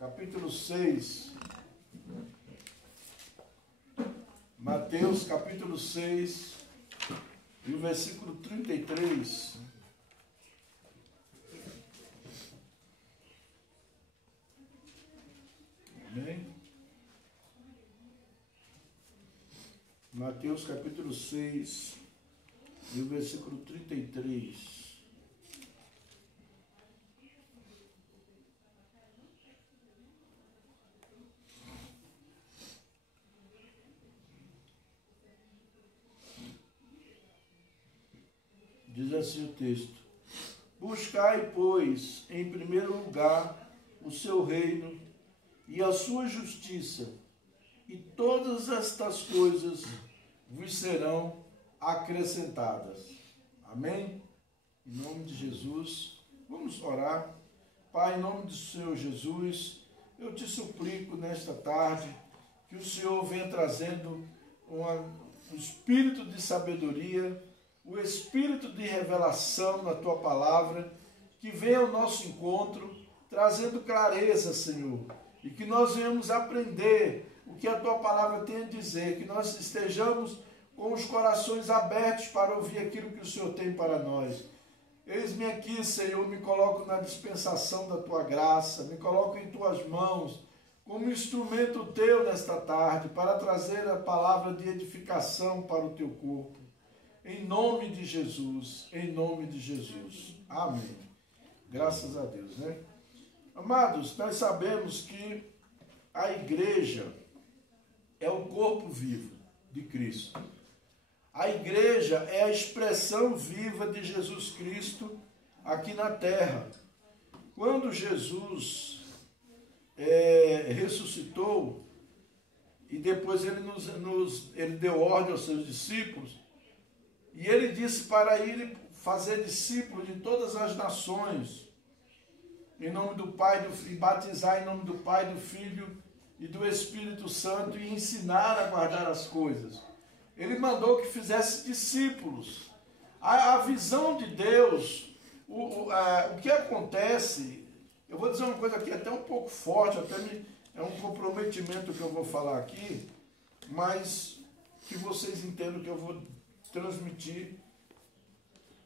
capítulo 6. Mateus, capítulo 6, e o versículo 33. Amém? Mateus, capítulo 6, e o versículo 33. Diz assim o texto: buscai, pois, em primeiro lugar o seu reino e a sua justiça, e todas estas coisas vos serão acrescentadas. Amém? Em nome de Jesus, vamos orar. Pai, em nome do Senhor Jesus, eu te suplico nesta tarde que o Senhor venha trazendo um espírito de sabedoria, o espírito de revelação na tua palavra, que venha ao nosso encontro, trazendo clareza, Senhor, e que nós venhamos aprender o que a tua palavra tem a dizer, que nós estejamos com os corações abertos para ouvir aquilo que o Senhor tem para nós. Eis-me aqui, Senhor, me coloco na dispensação da tua graça, me coloco em tuas mãos, como instrumento teu nesta tarde, para trazer a palavra de edificação para o teu corpo. Em nome de Jesus, em nome de Jesus. Amém. Graças a Deus, né? Amados, nós sabemos que a igreja é o corpo vivo de Cristo. A igreja é a expressão viva de Jesus Cristo aqui na terra. Quando Jesus ressuscitou e depois ele deu ordem aos seus discípulos, e ele disse para ir fazer discípulos de todas as nações, em nome do Pai, e batizar em nome do Pai, do Filho e do Espírito Santo, e ensinar a guardar as coisas. Ele mandou que fizesse discípulos. A visão de Deus, o que acontece, eu vou dizer uma coisa aqui até um pouco forte, é um comprometimento que eu vou falar aqui, mas que vocês entendam que eu vou transmitir.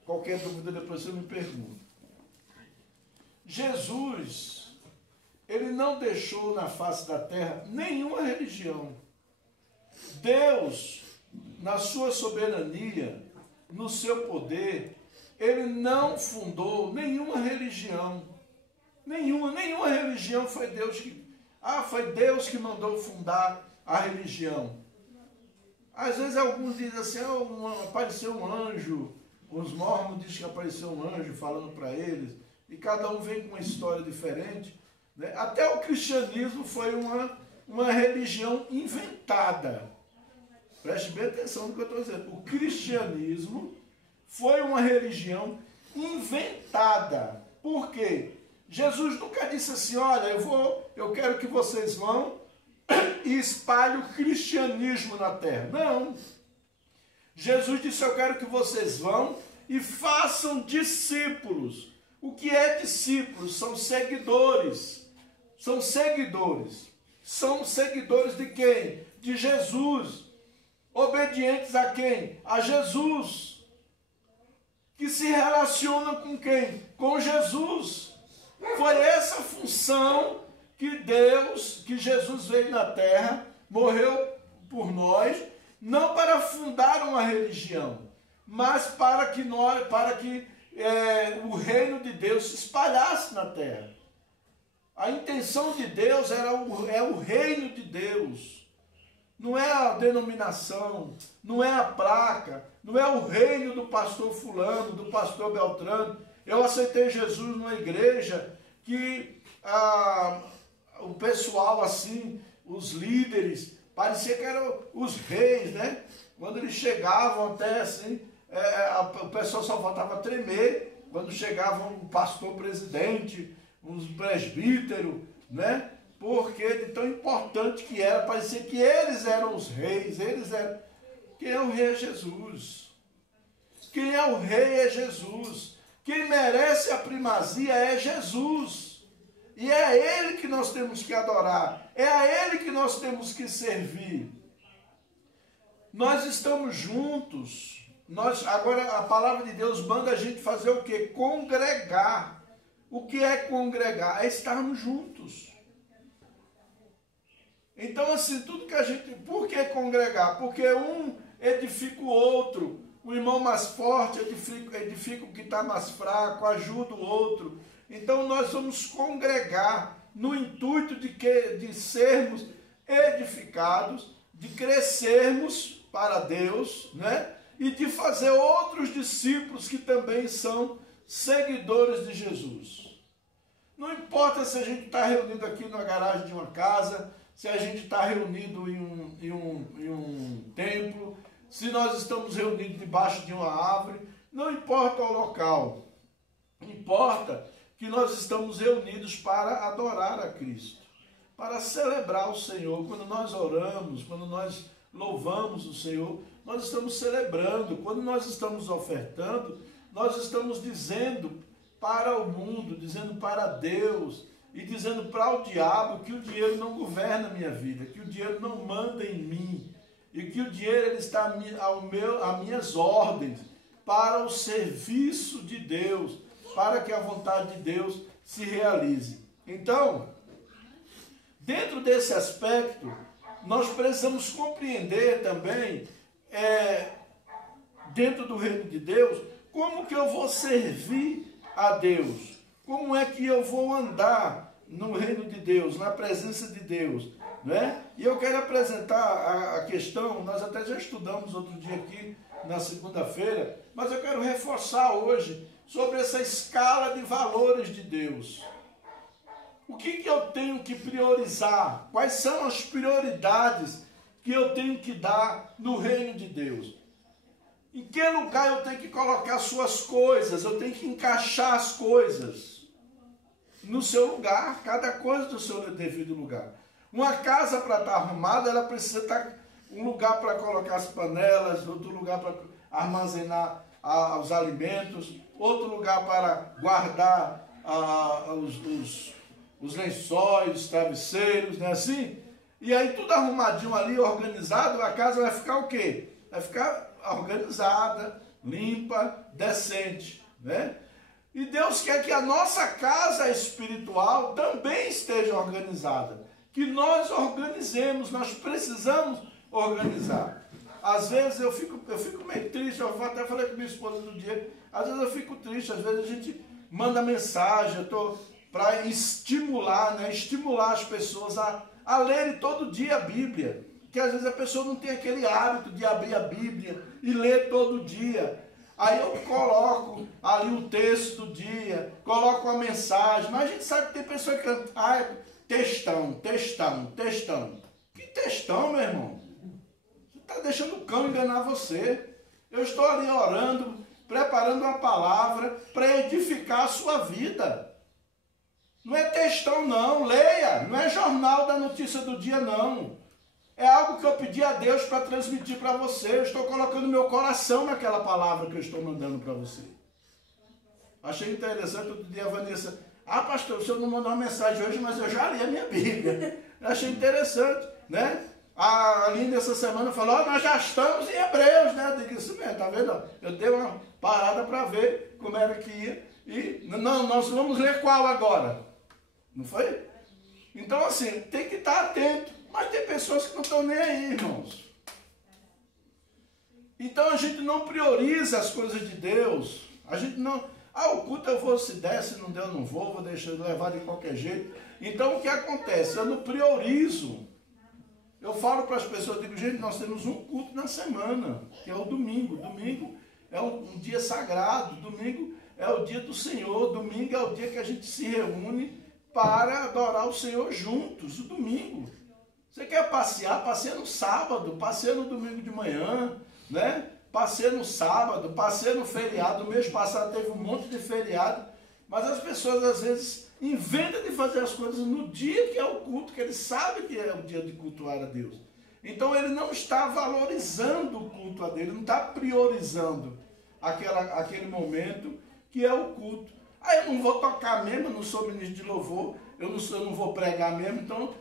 Qualquer dúvida depois você me pergunta. Jesus, ele não deixou na face da terra nenhuma religião. Deus, na sua soberania, no seu poder, ele não fundou nenhuma religião. Nenhuma religião foi Deus que mandou fundar a religião. Às vezes alguns dizem assim, apareceu um anjo, os mormons dizem que apareceu um anjo falando para eles, e cada um vem com uma história diferente, né? Até o cristianismo foi uma religião inventada. Preste bem atenção no que eu estou dizendo. O cristianismo foi uma religião inventada. Por quê? Jesus nunca disse assim, olha, eu quero que vocês vão e espalhe o cristianismo na terra. Não. Jesus disse, eu quero que vocês vão e façam discípulos. O que é discípulos? São seguidores. São seguidores. São seguidores de quem? De Jesus. Obedientes a quem? A Jesus. Que se relacionam com quem? Com Jesus. Foi essa função que Jesus veio na terra, morreu por nós, não para fundar uma religião, mas para que o reino de Deus se espalhasse na terra. A intenção de Deus é o reino de Deus. Não é a denominação, não é a placa, não é o reino do pastor fulano, do pastor Beltrano. Eu aceitei Jesus numa igreja que o pessoal assim, os líderes, parecia que eram os reis, né? Quando eles chegavam até assim, o pessoal só faltava tremer quando chegava um pastor presidente, uns presbíteros, né? Porque de tão importante que era, parecia que eles eram os reis, Quem é o rei é Jesus. Quem é o rei é Jesus. Quem merece a primazia é Jesus. E é a Ele que nós temos que adorar. É a Ele que nós temos que servir. Nós estamos juntos. Agora a palavra de Deus manda a gente fazer o quê? Congregar. O que é congregar? É estarmos juntos. Então, assim, tudo que a gente... Por que congregar? Porque um edifica o outro. O irmão mais forte edifica o que está mais fraco, ajuda o outro. Então, nós vamos congregar no intuito de sermos edificados, de crescermos para Deus, né? E de fazer outros discípulos que também são seguidores de Jesus. Não importa se a gente está reunido aqui na garagem de uma casa, se a gente está reunido em um templo, se nós estamos reunidos debaixo de uma árvore, não importa o local. Importa que nós estamos reunidos para adorar a Cristo, para celebrar o Senhor. Quando nós oramos, quando nós louvamos o Senhor, nós estamos celebrando. Quando nós estamos ofertando, nós estamos dizendo para o mundo, dizendo para Deus e dizendo para o diabo que o dinheiro não governa a minha vida, que o dinheiro não manda em mim e que o dinheiro ele está a minhas ordens para o serviço de Deus, para que a vontade de Deus se realize. Então, dentro desse aspecto, nós precisamos compreender também, dentro do reino de Deus, como que eu vou servir a Deus, como é que eu vou andar no reino de Deus, na presença de Deus, né? E eu quero apresentar a questão, nós até já estudamos outro dia aqui, na segunda-feira, mas eu quero reforçar hoje sobre essa escala de valores de Deus. O que eu tenho que priorizar? Quais são as prioridades que eu tenho que dar no reino de Deus? Em que lugar eu tenho que colocar suas coisas? Eu tenho que encaixar as coisas no seu lugar, cada coisa do seu devido lugar. Uma casa para estar arrumada, ela precisa estar um lugar para colocar as panelas, outro lugar para armazenar os alimentos, outro lugar para guardar os lençóis, os travesseiros, não é assim? E aí tudo arrumadinho ali, organizado, a casa vai ficar o quê? Vai ficar organizada, limpa, decente, né? E Deus quer que a nossa casa espiritual também esteja organizada, que nós organizemos, nós precisamos organizar. Às vezes eu fico meio triste, eu até falei com minha esposa no dia, às vezes eu fico triste, às vezes a gente manda mensagem, eu estou para estimular, né, estimular as pessoas a lerem todo dia a Bíblia, que às vezes a pessoa não tem aquele hábito de abrir a Bíblia e ler todo dia. Aí eu coloco ali o texto do dia, coloco a mensagem, mas a gente sabe que tem pessoa que textão. Que textão, meu irmão? Você está deixando o cão enganar você. Eu estou ali orando, preparando uma palavra para edificar a sua vida. Não é textão não, leia, não é jornal da notícia do dia não. É algo que eu pedi a Deus para transmitir para você. Eu estou colocando meu coração naquela palavra que eu estou mandando para você. Achei interessante outro dia a Vanessa. Pastor, o senhor não mandou uma mensagem hoje, mas eu já li a minha Bíblia. Achei interessante, né? A Aline essa semana falou, nós já estamos em Hebreus, né? Eu digo isso mesmo, tá vendo? Eu dei uma parada para ver como era que ia. E não, nós vamos ler qual agora? Não foi? Então, assim, tem que estar atento. Mas tem pessoas que não estão nem aí, irmãos. Então a gente não prioriza as coisas de Deus. A gente não... o culto eu vou, se der, se não der eu não vou deixar levar de qualquer jeito. Então o que acontece? Eu não priorizo. Eu falo para as pessoas, digo, gente, nós temos um culto na semana, que é o domingo. Domingo é um dia sagrado. Domingo é o dia do Senhor. Domingo é o dia que a gente se reúne para adorar o Senhor juntos. O domingo. Você quer passear? Passeia no sábado, passeia no domingo de manhã, né? Passeia no sábado, passeia no feriado. O mês passado teve um monte de feriado, mas as pessoas às vezes inventam de fazer as coisas no dia que é o culto, que ele sabe que é o dia de cultuar a Deus. Então ele não está valorizando o culto a Deus, ele não está priorizando aquele momento que é o culto. Aí eu não vou tocar mesmo, eu não sou ministro de louvor, eu não vou pregar mesmo, então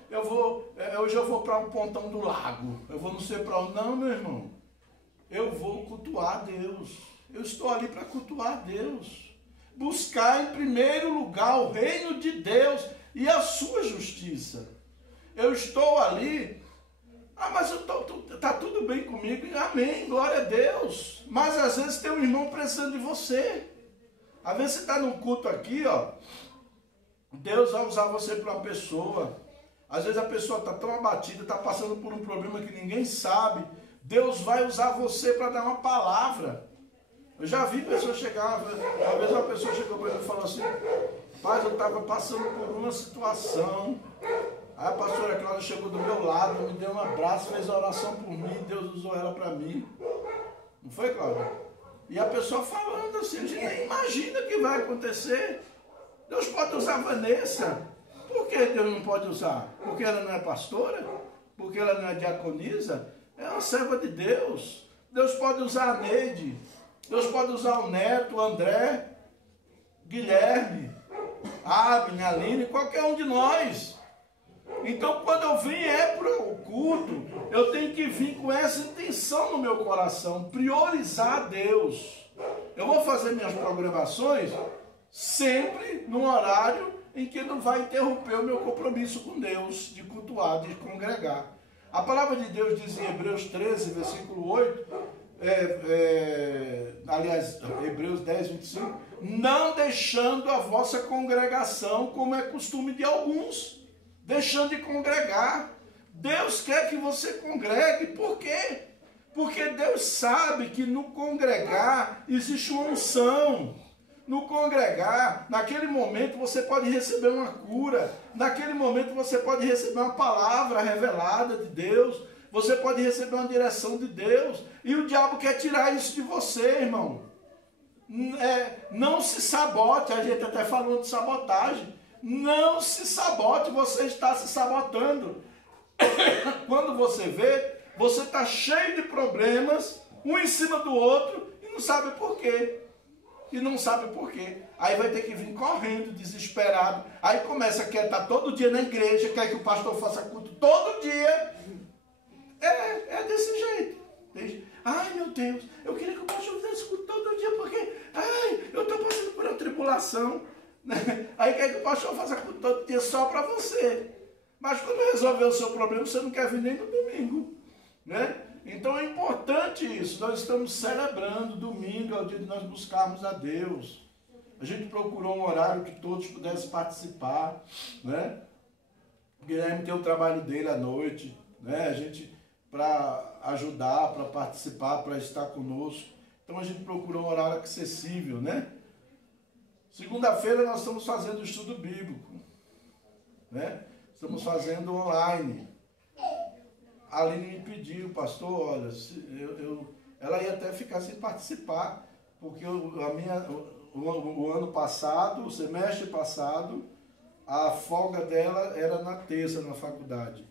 hoje eu vou para um Pontão do Lago, eu vou não sei para onde. Não, meu irmão, eu vou cultuar Deus, eu estou ali para cultuar Deus, buscar em primeiro lugar o reino de Deus e a sua justiça. Eu estou ali, mas está tudo bem comigo, amém, glória a Deus, mas às vezes tem um irmão precisando de você. Às vezes você está num culto aqui, ó, Deus vai usar você para uma pessoa. Às vezes a pessoa está tão abatida, está passando por um problema que ninguém sabe. Deus vai usar você para dar uma palavra. Eu já vi pessoas chegar, uma vez uma pessoa chegou para mim e falou assim: Paz, eu estava passando por uma situação. Aí a pastora Cláudia chegou do meu lado, me deu um abraço, fez a oração por mim, Deus usou ela para mim. Não foi, Cláudia? E a pessoa falando assim, a gente nem imagina o que vai acontecer. Deus pode usar a Vanessa. Por que Deus não pode usar? Porque ela não é pastora? Porque ela não é diaconisa? É uma serva de Deus. Deus pode usar a Neide. Deus pode usar o Neto, o André, Guilherme, Abner, Aline, qualquer um de nós. Então, quando eu vim para o culto, eu tenho que vir com essa intenção no meu coração, priorizar Deus. Eu vou fazer minhas programações sempre num horário em que não vai interromper o meu compromisso com Deus, de cultuar, de congregar. A palavra de Deus diz em Hebreus 13, versículo 8, aliás, Hebreus 10, 25, não deixando a vossa congregação, como é costume de alguns, deixando de congregar. Deus quer que você congregue. Por quê? Porque Deus sabe que no congregar existe uma unção. No congregar, naquele momento você pode receber uma cura. Naquele momento você pode receber uma palavra revelada de Deus. Você pode receber uma direção de Deus. E o diabo quer tirar isso de você, irmão. Não se sabote. A gente até falou de sabotagem. Não se sabote, você está se sabotando. Quando você vê, você está cheio de problemas, um em cima do outro, e não sabe por quê. Aí vai ter que vir correndo, desesperado. Aí começa a querer estar todo dia na igreja, quer que o pastor faça culto todo dia. É desse jeito. Ai, meu Deus, eu queria que o pastor fizesse culto todo dia, porque eu estou passando por uma tribulação. Aí quer que o pastor faça culto todo dia só para você. Mas quando resolver o seu problema, você não quer vir nem no domingo, né? Então é importante isso. Nós estamos celebrando domingo, é o dia de nós buscarmos a Deus. A gente procurou um horário que todos pudessem participar, né? O Guilherme tem o trabalho dele à noite, né? A gente, para ajudar, para participar, para estar conosco. Então a gente procurou um horário acessível, né? Segunda-feira nós estamos fazendo o estudo bíblico, né? Estamos fazendo online. A Aline me pediu, pastor, olha, ela ia até ficar sem participar, porque o ano passado, o semestre passado, a folga dela era na terça na faculdade.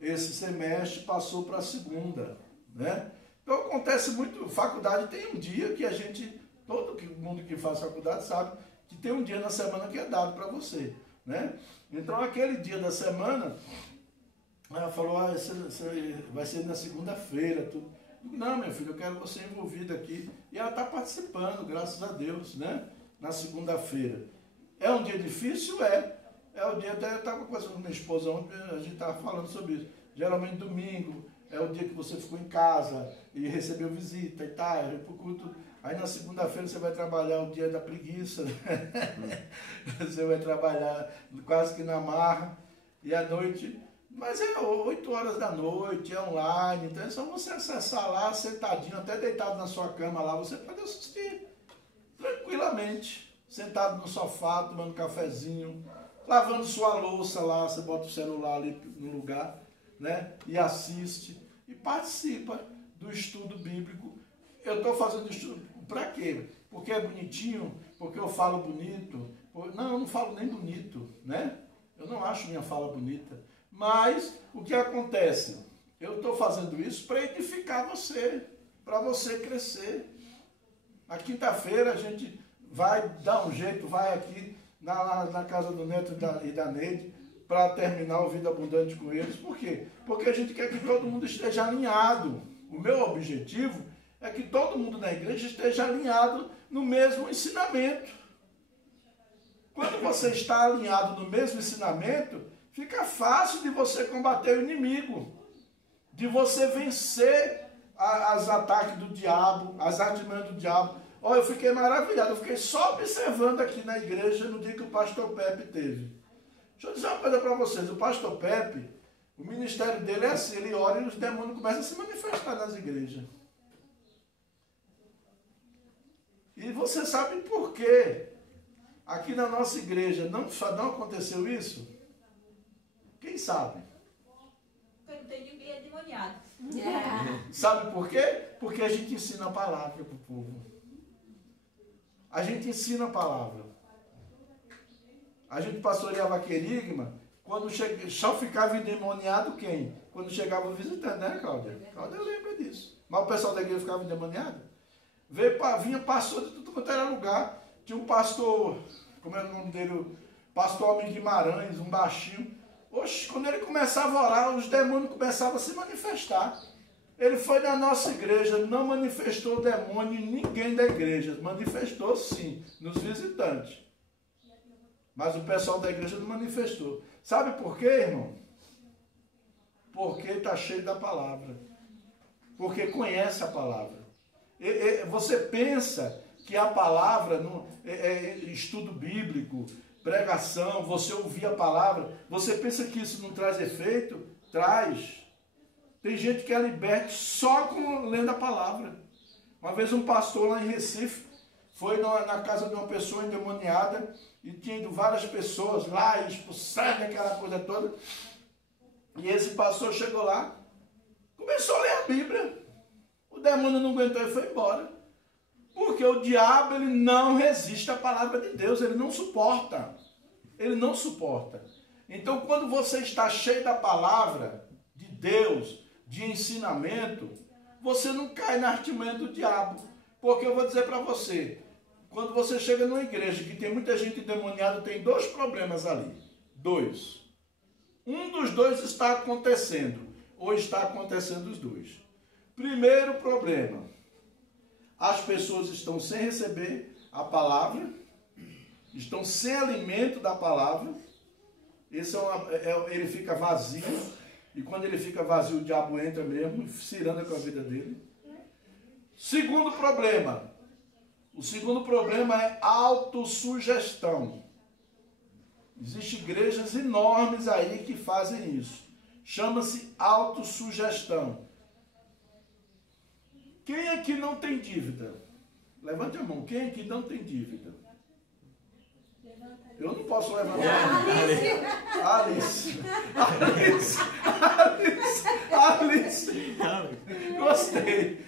Esse semestre passou para a segunda, né? Então acontece muito, faculdade tem um dia que a gente, todo mundo que faz faculdade sabe, que tem um dia na semana que é dado para você, né? Então aquele dia da semana, ela falou, vai ser na segunda-feira, tudo. Não, meu filho, eu quero você envolvido aqui. E ela está participando, graças a Deus, né? Na segunda-feira. É um dia difícil? É o dia, até eu estava conversando com minha esposa ontem, a gente estava falando sobre isso. Geralmente domingo é o dia que você ficou em casa e recebeu visita e tal, pro culto. Aí na segunda-feira você vai trabalhar o dia da preguiça, né? Você vai trabalhar quase que na marra, e à noite, mas é 8 horas da noite, é online, então é só você acessar lá, sentadinho, até deitado na sua cama lá, você pode assistir tranquilamente, sentado no sofá, tomando cafezinho, lavando sua louça lá, você bota o celular ali no lugar, né? E assiste, e participa do estudo bíblico. Eu estou fazendo estudo. Para quê? Porque é bonitinho? Porque eu falo bonito? Não, eu não falo nem bonito, né? Eu não acho minha fala bonita. Mas o que acontece? Eu estou fazendo isso para edificar você, para você crescer. Na quinta-feira a gente vai dar um jeito, vai aqui na casa do Neto e da Neide, para terminar o Vida Abundante com eles. Por quê? Porque a gente quer que todo mundo esteja alinhado. O meu objetivo é que todo mundo na igreja esteja alinhado no mesmo ensinamento. Quando você está alinhado no mesmo ensinamento, fica fácil de você combater o inimigo, de você vencer os ataques do diabo, as artimanhas do diabo. Olha, eu fiquei maravilhado, eu fiquei só observando aqui na igreja no dia que o pastor Pepe teve. Deixa eu dizer uma coisa para vocês, o pastor Pepe, o ministério dele é assim, ele ora e os demônios começam a se manifestar nas igrejas. E você sabe por quê? Aqui na nossa igreja não aconteceu isso? Quem sabe? Porque não tem ninguém endemoniado. Sabe por quê? Porque a gente ensina a palavra para o povo. A gente ensina a palavra. A gente pastoreava querigma, quando só ficava endemoniado quem? Quando chegava o visitante, né, Cláudia? Cláudia lembra disso. Mas o pessoal da igreja ficava endemoniado. Vinha pastor de tudo quanto era lugar. Tinha um pastor, como era o nome dele? Pastor Homem Guimarães, um baixinho. Oxe, quando ele começava a orar, os demônios começavam a se manifestar. Ele foi na nossa igreja, não manifestou demônio em ninguém da igreja. Manifestou sim, nos visitantes. Mas o pessoal da igreja não manifestou. Sabe por quê, irmão? Porque está cheio da palavra. Porque conhece a palavra. Você pensa que a palavra, estudo bíblico, pregação, você ouvir a palavra, você pensa que isso não traz efeito? Traz. Tem gente que é liberta só lendo a palavra. Uma vez um pastor lá em Recife foi na casa de uma pessoa endemoniada e tinha ido várias pessoas lá expulsando aquela coisa toda. E esse pastor chegou lá, começou a ler a Bíblia. O demônio não aguentou e foi embora. Porque o diabo, ele não resiste à palavra de Deus, ele não suporta. Ele não suporta. Então, quando você está cheio da palavra de Deus, de ensinamento, você não cai na artimanha do diabo. Porque eu vou dizer para você, quando você chega numa igreja que tem muita gente endemoniada, tem dois problemas ali. Dois. Um dos dois está acontecendo, ou está acontecendo os dois. Primeiro problema, as pessoas estão sem receber a palavra, estão sem alimento da palavra, ele fica vazio, e quando ele fica vazio, o diabo entra mesmo, ciranda com a vida dele. Segundo problema, o segundo problema é autossugestão. Existem igrejas enormes aí que fazem isso. Chama-se autossugestão. Quem aqui não tem dívida? Levante a mão. Quem aqui não tem dívida? Eu não posso levantar. Alice. Gostei.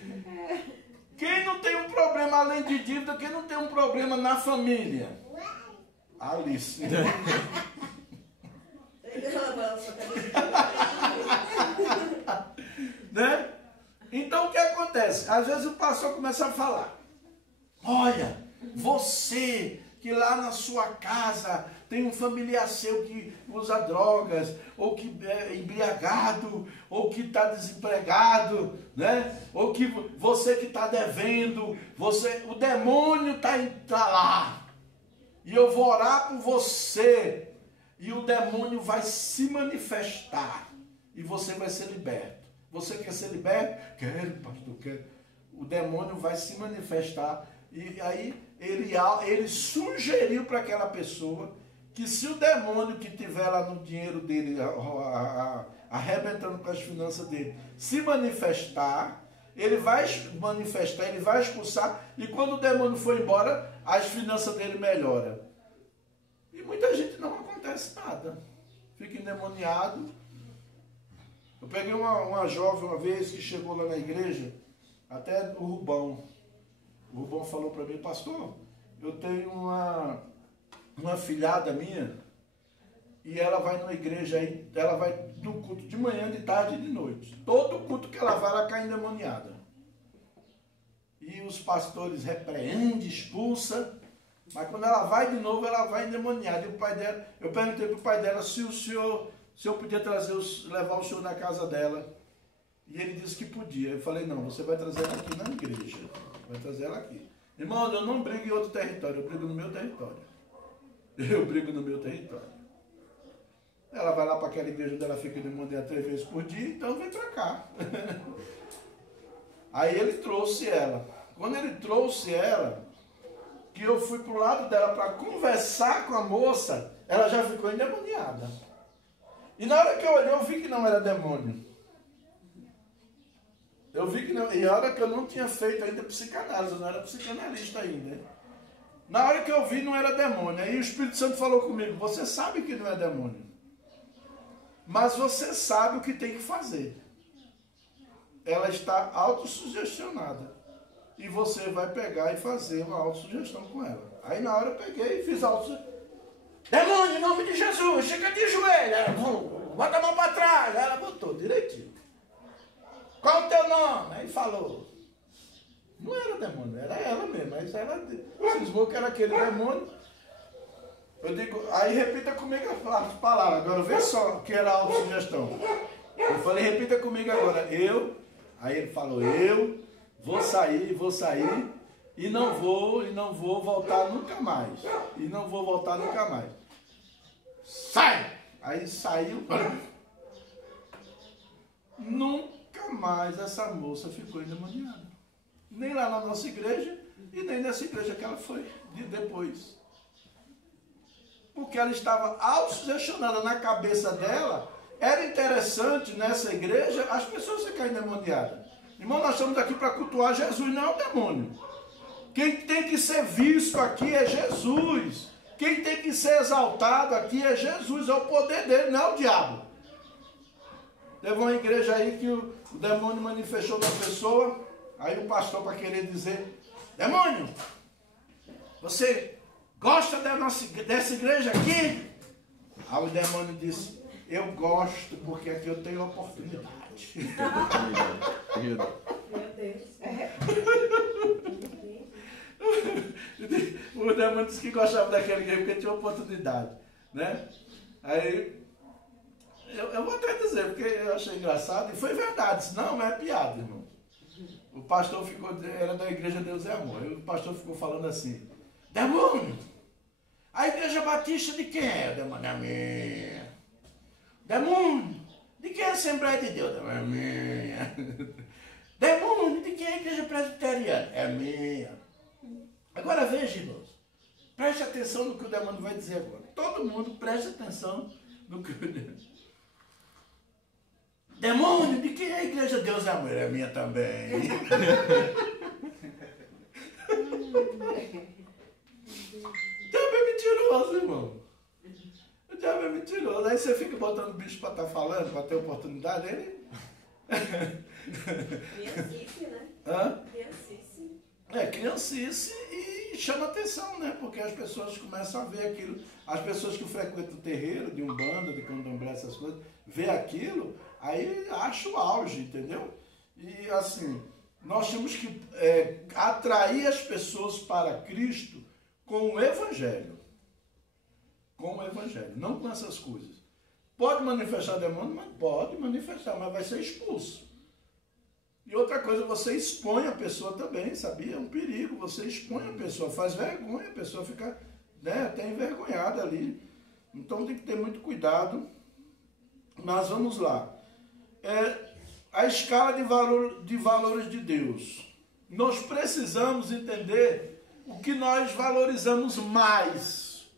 Quem não tem um problema além de dívida? Quem não tem um problema na família? Alice. Né? Então o que acontece? Às vezes o pastor começa a falar: olha, você que lá na sua casa tem um familiar seu que usa drogas, ou que é embriagado, ou que está desempregado, né? Ou que você que está devendo, o demônio está lá. E eu vou orar por você, e o demônio vai se manifestar, e você vai ser liberto. Você quer ser liberto? Quero, pastor, quero. O demônio vai se manifestar. E aí ele sugeriu para aquela pessoa que se o demônio que tiver lá no dinheiro dele, arrebentando com as finanças dele, se manifestar, ele vai manifestar, ele vai expulsar, e quando o demônio for embora, as finanças dele melhoram. E muita gente não acontece nada. Fica endemoniado. Eu peguei uma jovem uma vez que chegou lá na igreja, até o Rubão. O Rubão falou para mim: pastor, eu tenho uma filhada minha, e ela vai numa igreja aí, ela vai no culto de manhã, de tarde e de noite. Todo culto que ela vai, ela cai endemoniada. E os pastores repreendem, expulsam, Mas quando ela vai de novo, ela vai endemoniada. E o pai dela, eu perguntei para o pai dela se eu podia levar o senhor na casa dela. E ele disse que podia. Eu falei, não, você vai trazer ela aqui na igreja. Vai trazer ela aqui. Irmão, eu não brigo em outro território, eu brigo no meu território. Eu brigo no meu território. Ela vai lá para aquela igreja onde ela fica endemoniada 3 vezes por dia, então vem para cá. Aí ele trouxe ela. Quando ele trouxe ela, que eu fui pro lado dela para conversar com a moça, ela já ficou endemoniada. E na hora que eu olhei, eu vi que não era demônio. Eu vi que não. E a hora que eu não tinha feito ainda psicanálise, eu não era psicanalista ainda. Na hora que eu vi, não era demônio. Aí o Espírito Santo falou comigo, você sabe que não é demônio. Mas você sabe o que tem que fazer. Ela está autossugestionada. E você vai pegar e fazer uma autossugestão com ela. Aí na hora eu peguei e fiz autossugestão. Demônio, em nome de Jesus, fica de joelho. Ela, bota a mão para trás. Ela botou direitinho. Qual o teu nome? Aí falou. Não era demônio, era ela mesmo. Mas ela cismou que era aquele demônio. Eu digo, aí repita comigo as palavras. Agora vê só que era autossugestão. Eu falei, repita comigo agora. Aí ele falou, eu vou sair e não vou voltar nunca mais. E não vou voltar nunca mais. Sai! Aí saiu. Nunca mais essa moça ficou endemoniada. Nem lá na nossa igreja e nem nessa igreja que ela foi depois. Porque ela estava autossugestionada na cabeça dela. Era interessante nessa igreja as pessoas ficarem endemoniadas. Irmão, nós estamos aqui para cultuar Jesus, não é o demônio. Quem tem que ser visto aqui é Jesus. Quem tem que ser exaltado aqui é Jesus, é o poder dele, não é o diabo. Teve uma igreja aí que o demônio manifestou na pessoa, aí o pastor, para querer dizer, demônio, você gosta dessa igreja aqui? Aí o demônio disse, eu gosto porque aqui eu tenho oportunidade. Meu Deus. O demônio disse que gostava daquela igreja porque tinha oportunidade, né? Aí eu vou até dizer, porque eu achei engraçado, e foi verdade, não é piada, irmão. O pastor era da igreja Deus é Amor, e o pastor ficou falando assim, demônio, a igreja batista de quem é? O demônio é minha. Demônio, de quem é a Assembleia de Deus? É minha. Demônio, de quem é a igreja presbiteriana? É minha. Agora veja, irmãos, preste atenção no que o demônio vai dizer agora. Todo mundo preste atenção no que o demônio. Demônio, de quem é a igreja Deus é Amor? É minha também. O diabo é mentiroso, irmão. O diabo é mentiroso. Aí você fica botando o bicho para estar falando, para ter oportunidade, ele... Criancice, né? Hã? Criancice. É, criancice e chama atenção, né? Porque as pessoas começam a ver aquilo. As pessoas que frequentam o terreiro, de umbanda, de candomblé, essas coisas, vê aquilo, aí acha o auge, entendeu? E assim, nós temos que atrair as pessoas para Cristo com o Evangelho. Com o Evangelho, não com essas coisas. Pode manifestar demônio, mas pode manifestar, mas vai ser expulso. E outra coisa, você expõe a pessoa também, sabia? É um perigo, você expõe a pessoa, faz vergonha, a pessoa fica, né, até envergonhada ali. Então tem que ter muito cuidado. Mas vamos lá. A escala de valores de Deus. Nós precisamos entender o que nós valorizamos mais.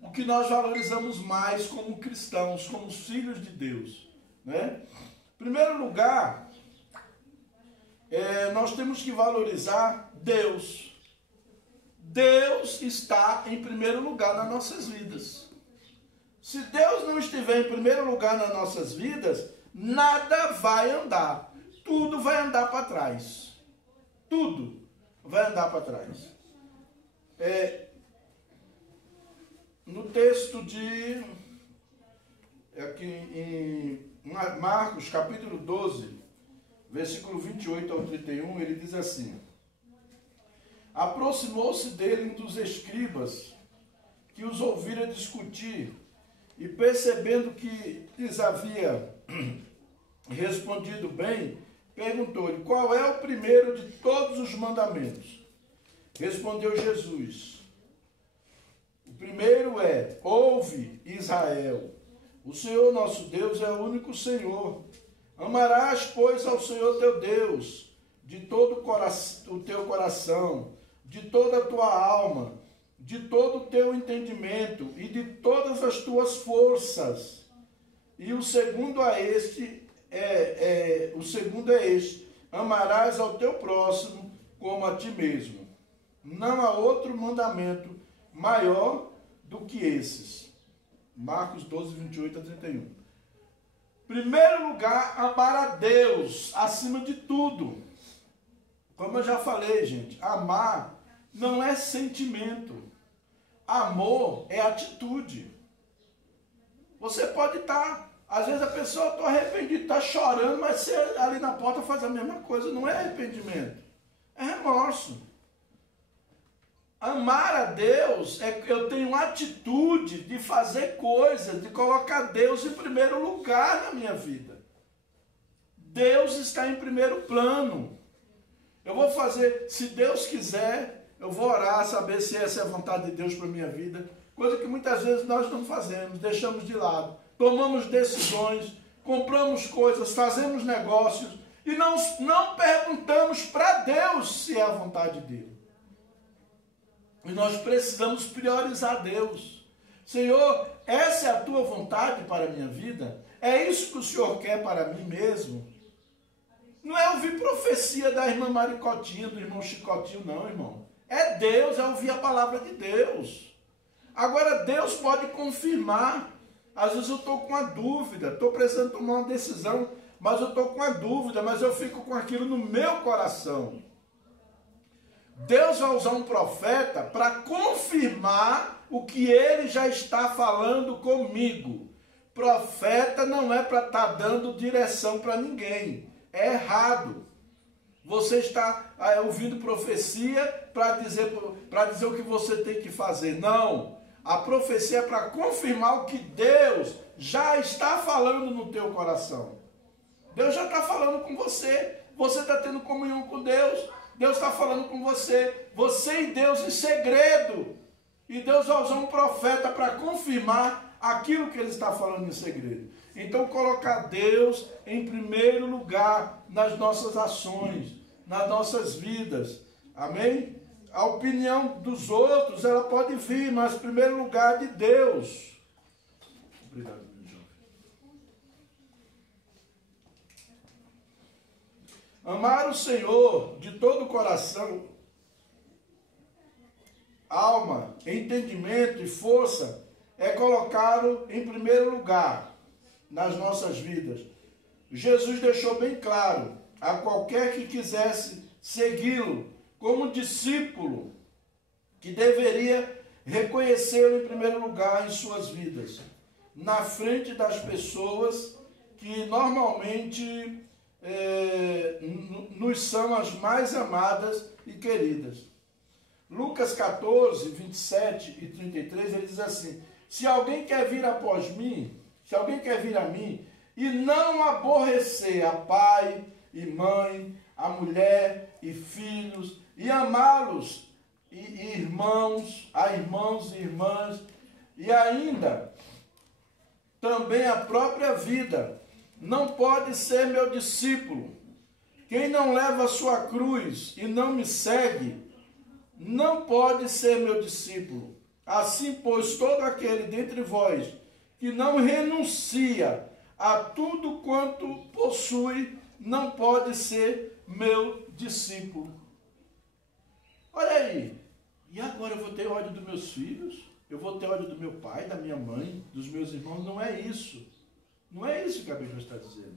O que nós valorizamos mais como cristãos, como filhos de Deus. Né? Em primeiro lugar, nós temos que valorizar Deus. Deus está em primeiro lugar nas nossas vidas. Se Deus não estiver em primeiro lugar nas nossas vidas, nada vai andar. Tudo vai andar para trás. Tudo vai andar para trás. No texto de... aqui em Marcos, capítulo 12, versículo 28 ao 31, ele diz assim: Aproximou-se dele um dos escribas que os ouvira discutir, e percebendo que lhes havia respondido bem, perguntou-lhe: qual é o primeiro de todos os mandamentos? Respondeu Jesus: o primeiro é: ouve, Israel, o Senhor nosso Deus é o único Senhor. Amarás, pois, ao Senhor teu Deus de todo o teu coração, de toda a tua alma, de todo o teu entendimento e de todas as tuas forças. E o segundo é este: amarás ao teu próximo como a ti mesmo. Não há outro mandamento maior do que esses. Marcos 12, 28 a 31. Primeiro lugar, amar a Deus acima de tudo. Como eu já falei, gente, amar não é sentimento. Amor é atitude. Você pode estar, às vezes a pessoa está arrependida, está chorando, mas você ali na porta faz a mesma coisa. Não é arrependimento, é remorso. Amar a Deus é que eu tenho atitude de fazer coisas, de colocar Deus em primeiro lugar na minha vida. Deus está em primeiro plano. Eu vou fazer, se Deus quiser, eu vou orar, saber se essa é a vontade de Deus para a minha vida. Coisa que muitas vezes nós não fazemos, deixamos de lado. Tomamos decisões, compramos coisas, fazemos negócios e não perguntamos para Deus se é a vontade dele. E nós precisamos priorizar Deus. Senhor, essa é a tua vontade para a minha vida? É isso que o Senhor quer para mim mesmo? Não é ouvir profecia da irmã Maricotinha, do irmão Chicotinho, não, irmão. É Deus, é ouvir a palavra de Deus. Agora, Deus pode confirmar. Às vezes eu estou com uma dúvida, estou precisando tomar uma decisão, mas eu estou com uma dúvida, mas eu fico com aquilo no meu coração. Deus vai usar um profeta para confirmar o que ele já está falando comigo. Profeta não é para estar dando direção para ninguém. É errado. Você está ouvindo profecia para dizer o que você tem que fazer. Não. A profecia é para confirmar o que Deus já está falando no teu coração. Deus já está falando com você. Você está tendo comunhão com Deus. Deus está falando com você. Você e Deus em segredo. E Deus vai usar um profeta para confirmar aquilo que ele está falando em segredo. Então, colocar Deus em primeiro lugar nas nossas ações, nas nossas vidas. Amém? A opinião dos outros, ela pode vir, mas em primeiro lugar de Deus. Obrigado, meu jovem. Amar o Senhor de todo o coração, alma, entendimento e força é colocá-lo em primeiro lugar nas nossas vidas. Jesus deixou bem claro a qualquer que quisesse segui-lo como discípulo que deveria reconhecê-lo em primeiro lugar em suas vidas, na frente das pessoas que normalmente nos são as mais amadas e queridas. Lucas 14, 27 e 33, ele diz assim: se alguém quer vir após mim, se alguém quer vir a mim e não aborrecer a pai e mãe, a mulher e filhos, e amá-los a irmãos e irmãs, e ainda também a própria vida, não pode ser meu discípulo. Quem não leva a sua cruz e não me segue, não pode ser meu discípulo. Assim, pois, todo aquele dentre vós que não renuncia a tudo quanto possui, não pode ser meu discípulo. Olha aí, e agora eu vou ter ódio dos meus filhos? Eu vou ter ódio do meu pai, da minha mãe, dos meus irmãos? Não é isso. Não é isso que a Bíblia está dizendo.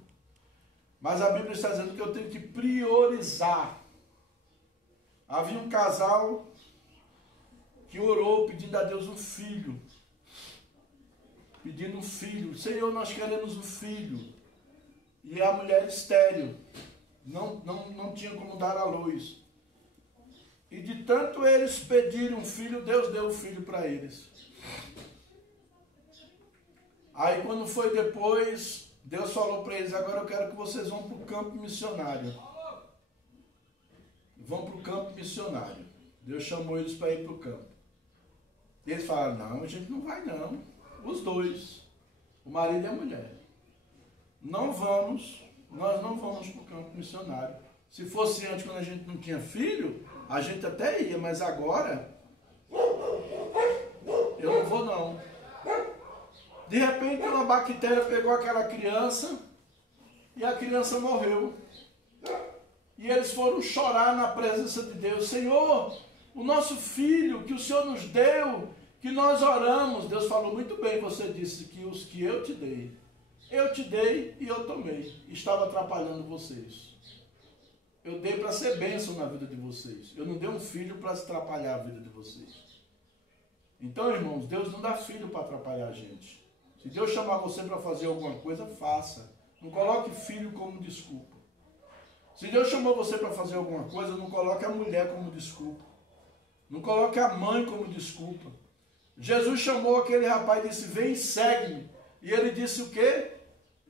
Mas a Bíblia está dizendo que eu tenho que priorizar. Havia um casal que orou pedindo a Deus um filho. Pedindo um filho. Senhor, nós queremos um filho. E a mulher estéril. Não tinha como dar à luz. E de tanto eles pedirem um filho, Deus deu o filho para eles. Aí quando foi depois, Deus falou para eles, agora eu quero que vocês vão para o campo missionário. Vão para o campo missionário. Deus chamou eles para ir para o campo. E eles falaram, não, a gente não vai não. Os dois, o marido e a mulher. Não vamos, nós não vamos para o campo missionário. Se fosse antes, quando a gente não tinha filho, a gente até ia, mas agora, eu não vou não. De repente, uma bactéria pegou aquela criança e a criança morreu. E eles foram chorar na presença de Deus. Senhor, o nosso filho que o Senhor nos deu, que nós oramos. Deus falou muito bem, você disse que os que eu te dei e eu tomei. Estava atrapalhando vocês. Eu dei para ser bênção na vida de vocês. Eu não dei um filho para atrapalhar a vida de vocês. Então, irmãos, Deus não dá filho para atrapalhar a gente. Se Deus chamar você para fazer alguma coisa, faça. Não coloque filho como desculpa. Se Deus chamou você para fazer alguma coisa, não coloque a mulher como desculpa. Não coloque a mãe como desculpa. Jesus chamou aquele rapaz e disse, vem e segue-me. E ele disse o quê?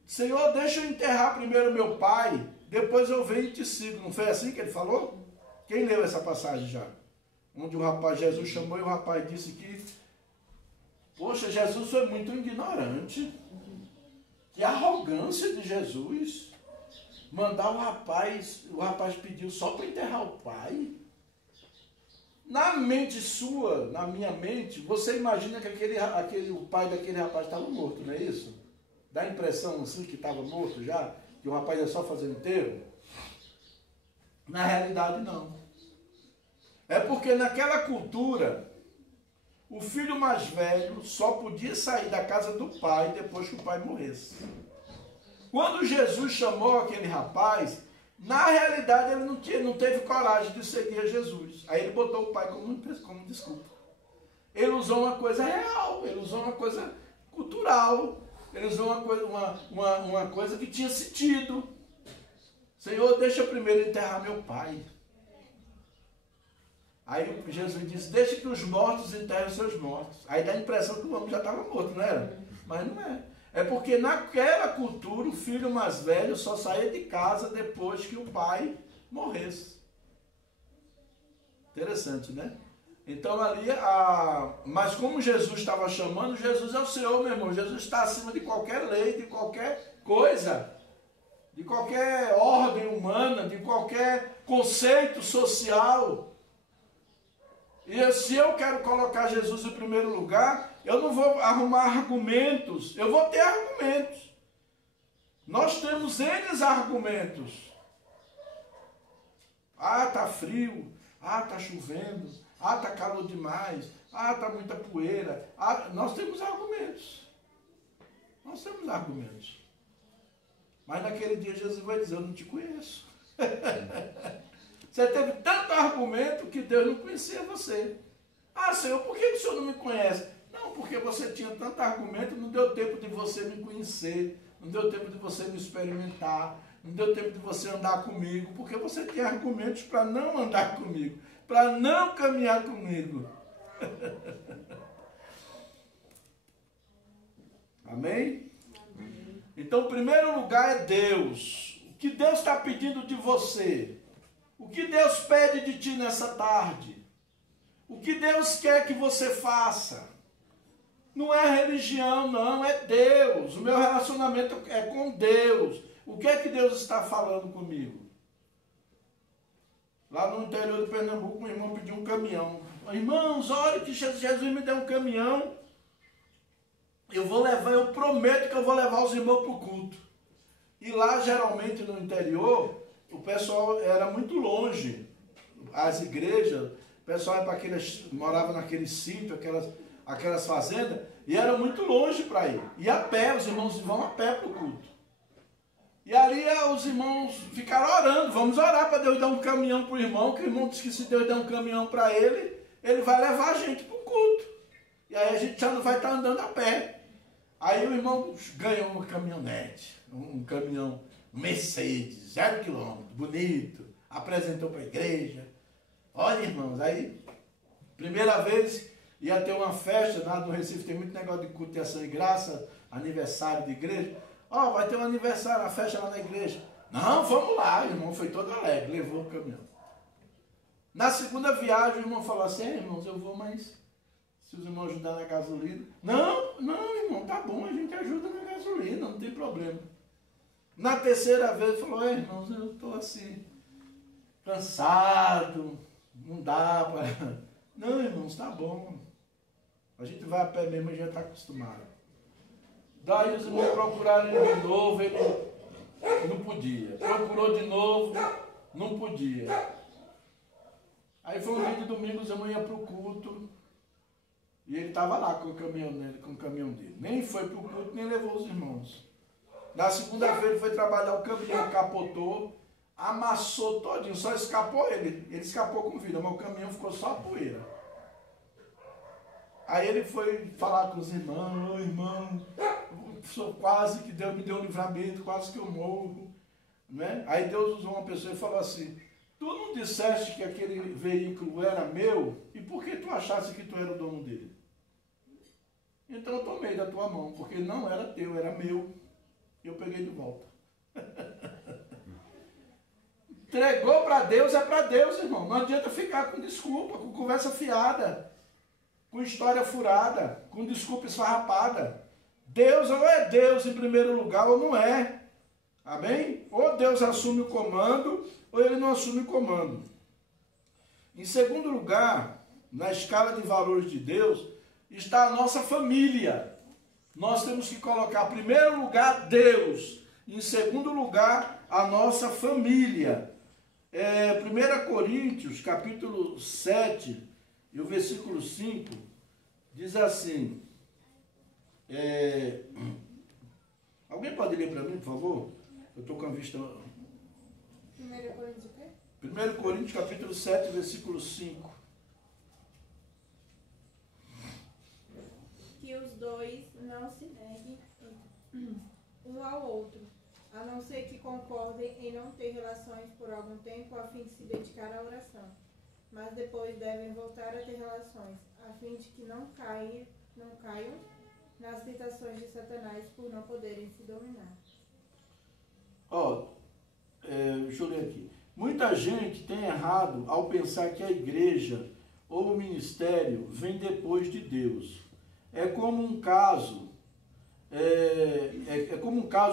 Senhor, deixa eu enterrar primeiro meu pai, depois eu venho e te sigo. Não foi assim que ele falou? Quem leu essa passagem já? Onde o rapaz, Jesus chamou e o rapaz disse que, poxa, Jesus foi muito ignorante. Que arrogância de Jesus. Mandar o rapaz pediu só para enterrar o pai. Na mente sua, na minha mente, você imagina que o pai daquele rapaz estava morto, não é isso? Dá a impressão assim que estava morto já, que o rapaz ia só fazer enterro? Na realidade não. É porque naquela cultura, o filho mais velho só podia sair da casa do pai depois que o pai morresse. Quando Jesus chamou aquele rapaz, na realidade ele não teve coragem de seguir a Jesus. Aí ele botou o pai como desculpa. Ele usou uma coisa real, ele usou uma coisa cultural, ele usou uma coisa que tinha sentido. Senhor, deixa eu primeiro enterrar meu pai. Aí Jesus disse, deixa que os mortos enterrem os seus mortos. Aí dá a impressão que o homem já estava morto, não era? Mas não é. É porque naquela cultura o filho mais velho só saía de casa depois que o pai morresse. Interessante, né? Então ali, mas como Jesus estava chamando, Jesus é o Senhor, meu irmão. Jesus está acima de qualquer lei, de qualquer coisa, de qualquer ordem humana, de qualquer conceito social. E se eu quero colocar Jesus em primeiro lugar, eu não vou arrumar argumentos, eu vou ter argumentos. Nós temos N argumentos. Ah, está frio. Ah, está chovendo. Ah, está calor demais. Ah, está muita poeira. Ah, nós temos argumentos. Nós temos argumentos. Mas naquele dia Jesus vai dizer, eu não te conheço. Você teve tanto argumento que Deus não conhecia você. Ah, Senhor, por que o Senhor não me conhece? Não, porque você tinha tanto argumento, não deu tempo de você me conhecer, não deu tempo de você me experimentar, não deu tempo de você andar comigo, porque você tinha argumentos para não andar comigo, para não caminhar comigo. Amém? Então, o primeiro lugar é Deus. O que Deus está pedindo de você? O que Deus pede de ti nessa tarde? O que Deus quer que você faça? Não é religião, não, é Deus. O meu relacionamento é com Deus. O que é que Deus está falando comigo? Lá no interior de Pernambuco, um irmão pediu um caminhão. Irmãos, olha que Jesus me deu um caminhão. Eu prometo que eu vou levar os irmãos para o culto. E lá, geralmente, no interior, o pessoal era muito longe. As igrejas, o pessoal morava naquele sítio, aquelas fazendas, e era muito longe para ir. E a pé, os irmãos vão a pé para o culto. E ali os irmãos ficaram orando, vamos orar para Deus dar um caminhão para o irmão, que o irmão disse que se Deus der um caminhão para ele, ele vai levar a gente para o culto. E aí a gente já não vai estar andando a pé. Aí o irmão ganhou uma caminhonete, um caminhão, um Mercedes, 0 km, bonito, apresentou para a igreja. Olha, irmãos, aí, primeira vez, ia ter uma festa lá no Recife, tem muito negócio de culto de ação e graça, aniversário de igreja. Ó, vai ter um aniversário, uma festa lá na igreja. Não, vamos lá, o irmão foi todo alegre, levou o caminhão. Na segunda viagem, o irmão falou assim, irmãos, eu vou, mas se os irmãos ajudar na gasolina. Não, irmão, tá bom, a gente ajuda na gasolina, não tem problema. Na terceira vez, ele falou, irmãos, eu estou assim, cansado, não dá para... Não, irmãos, tá bom. A gente vai a pé mesmo, a gente já está acostumado. Daí os irmãos procuraram ele de novo, ele não podia. Procurou de novo, não podia. Aí foi um dia de domingo, os irmãos iam para o culto, e ele estava lá com o caminhão dele. Nem foi para o culto, nem levou os irmãos. Na segunda-feira ele foi trabalhar, o caminhão capotou, amassou todinho, só escapou ele. Ele escapou com vida, mas o caminhão ficou só a poeira. Aí ele foi falar com os irmãos, ô irmão, quase que Deus me deu um livramento, quase que eu morro. Né? Aí Deus usou uma pessoa e falou assim, tu não disseste que aquele veículo era meu? E por que tu achaste que tu era o dono dele? Então eu tomei da tua mão, porque não era teu, era meu. E eu peguei de volta. Entregou para Deus, é para Deus, irmão. Não adianta ficar com desculpa, com conversa fiada, com história furada, com desculpa esfarrapada. Deus ou é Deus em primeiro lugar ou não é. Amém? Ou Deus assume o comando, ou ele não assume o comando. Em segundo lugar, na escala de valores de Deus, está a nossa família. Nós temos que colocar, em primeiro lugar, Deus. Em segundo lugar, a nossa família. 1 Coríntios, capítulo 7, e o versículo 5, diz assim. Alguém pode ler para mim, por favor? Eu estou com a vista... 1 Coríntios o quê? 1 Coríntios, capítulo 7, versículo 5. Que os dois não se neguem um ao outro, a não ser que concordem em não ter relações por algum tempo, a fim de se dedicar à oração. Mas depois devem voltar a ter relações, a fim de que não caiam nas tentações de Satanás por não poderem se dominar. Deixa eu ler aqui. Muita gente tem errado ao pensar que a igreja ou o ministério vem depois de Deus. É como um caso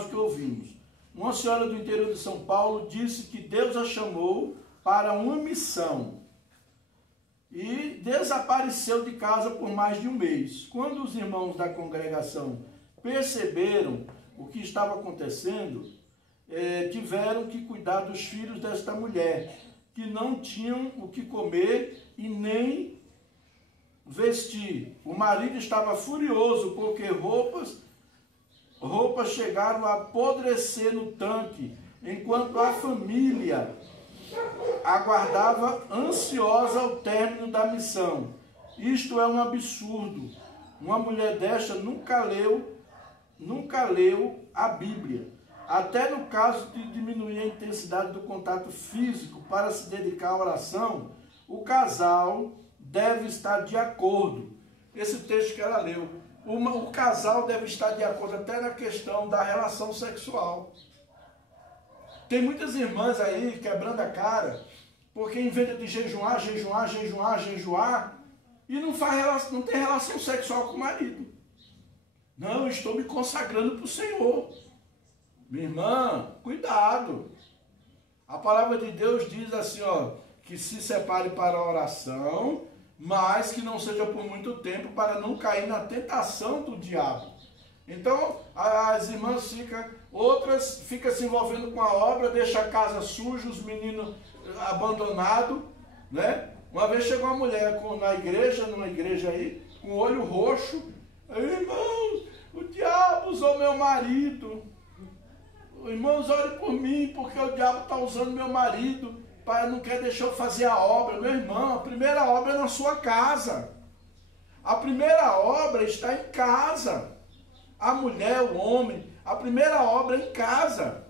que ouvimos. Uma senhora do interior de São Paulo disse que Deus a chamou para uma missão e desapareceu de casa por mais de um mês. Quando os irmãos da congregação perceberam o que estava acontecendo, tiveram que cuidar dos filhos desta mulher, que não tinham o que comer e nem vestir. O marido estava furioso porque roupas chegaram a apodrecer no tanque, enquanto a família aguardava ansiosa o término da missão. Isto é um absurdo. Uma mulher desta nunca leu a Bíblia. Até no caso de diminuir a intensidade do contato físico para se dedicar à oração, o casal deve estar de acordo. Esse texto que ela leu. O casal deve estar de acordo até na questão da relação sexual. Tem muitas irmãs aí quebrando a cara, porque inventa de jejuar, e não tem relação sexual com o marido. Não, eu estou me consagrando para o Senhor. Minha irmã, cuidado. A palavra de Deus diz assim, que se separe para a oração, mas que não seja por muito tempo, para não cair na tentação do diabo. Então, as irmãs outras ficam se envolvendo com a obra, deixam a casa suja, os meninos abandonados, né? Uma vez chegou uma mulher numa igreja aí, com o olho roxo. Irmãos, o diabo usou meu marido. Irmãos, olhem por mim, porque o diabo está usando meu marido. Pai, não quer deixar eu fazer a obra. Meu irmão, a primeira obra é na sua casa. A primeira obra está em casa. A mulher, o homem, a primeira obra é em casa.